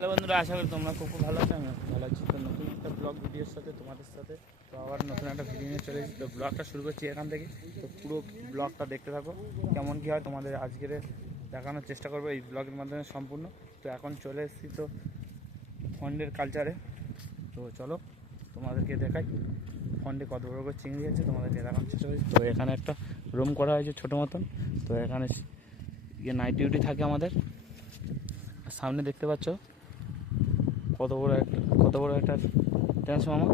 Hello বন্ধুরা, আশা করি তোমরা খুব ভালো আছো। আমি ভালো আছি। তো নতুন একটা ব্লগ ভিডিওর সাথে তোমাদের সাথে তো আবার নতুন একটা ভিডিও নিয়ে চলে এসেছি। তো ব্লগটা শুরু করছি এখান থেকে। তো পুরো ব্লগটা দেখতে থাকো, কেমন কী হয় তোমাদের আজকের দেখানোর চেষ্টা করবো এই ব্লগের মাধ্যমে সম্পূর্ণ। তো এখন চলে এসেছি তো ফন্ডের কালচারে। তো চলো তোমাদেরকে দেখাই ফন্ডে কত বড় করে চিংড়ি আছে, তোমাদেরকে দেখানোর চেষ্টা করছি। তো এখানে একটা রুম করা হয়েছে ছোটো মতন। তো এখানে নাইট ডিউটি থাকে আমাদের। সামনে দেখতে পাচ্ছ কত বড় একটা ট্রান্সফর্মার,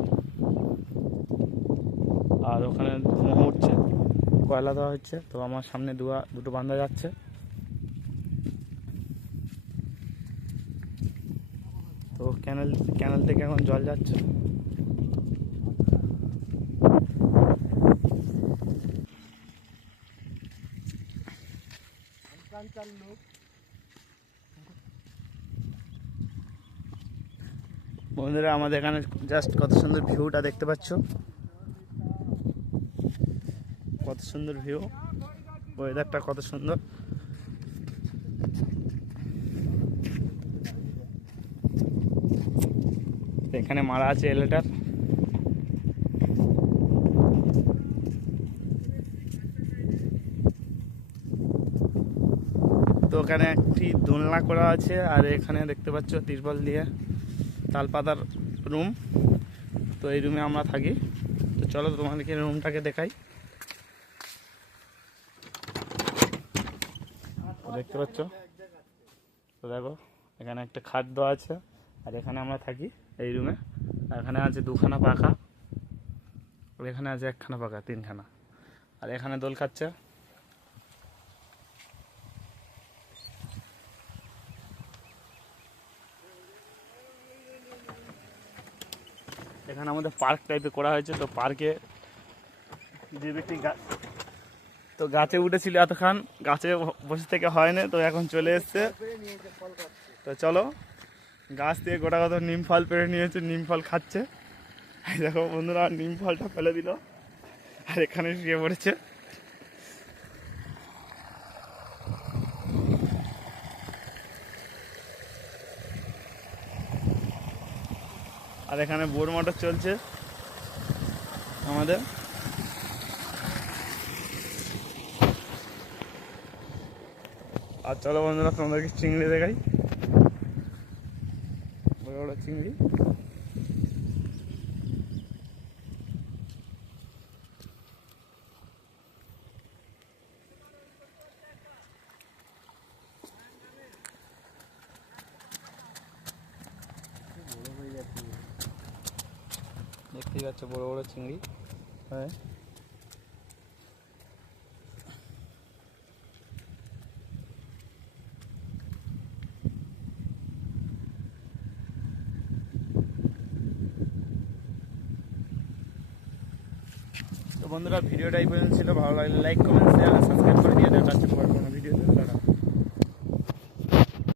আর ওখানে ধোঁয়া উঠছে, কয়লা দেওয়া হচ্ছে। তো আমার সামনে দুটো বান্দা যাচ্ছে। তো ক্যানেল থেকে এখন জল যাচ্ছে। বন্ধুরা, আমাদের এখানে জাস্ট কত সুন্দর ভিউটা দেখতে পাচ্ছ, কত সুন্দর ভিউ, ওয়েদারটা কত সুন্দর। এখানে মারা আছে এলেটার। তো ওখানে একটি দোলনা করা আছে, আর এখানে দেখতে পাচ্ছ তিরপল দিয়ে তালপাতার রুম। তো এই রুমে আমরা থাকি। তো চলো তোমাদেরকে রুমটাকে দেখাই। দেখতে পাচ্ছ, তো দেখো এখানে একটা খাট দেওয়া আছে, আর এখানে আমরা থাকি এই রুমে। আর এখানে আছে দুখানা পাখা, আর এখানে আছে একখানা পাখা, তিনখানা। আর এখানে দোল খাচ্ছে। এখানে আমাদের পার্ক টাইপের করা হয়েছে। তো পার্কে যে ব্যক্তি তো গাছে উঠেছিল এতক্ষণ, গাছে বসে থেকে হয় না, তো এখন চলে এসছে। তো চলো, গাছ থেকে গোটা কত নিম ফল পেড়ে নিয়েছে, নিম ফল খাচ্ছে। দেখো বন্ধুরা, নিম ফলটা ফেলে দিল আর এখানে শুয়ে পড়েছে। আর এখানে বোর মোটর চলছে আমাদের। আর চলো বন্ধুরা, তোমাদেরকে চিংড়ি দেখাই, বড় বড় চিংড়ি। দেখতেই পাচ্ছ বড় বড় চিংড়ি। হ্যাঁ, তো বন্ধুরা, ভিডিওটা এই পর্যন্ত ছিল। ভালো লাগলে লাইক, কমেন্ট, শেয়ার আর সাবস্ক্রাইব করে দিয়ে দেখা হচ্ছে পরে কোনো ভিডিওতে।